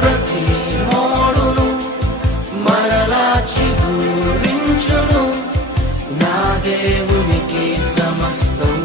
ప్రతి మోడును మరలా చిగురించును. నా దేవునికి సమస్తం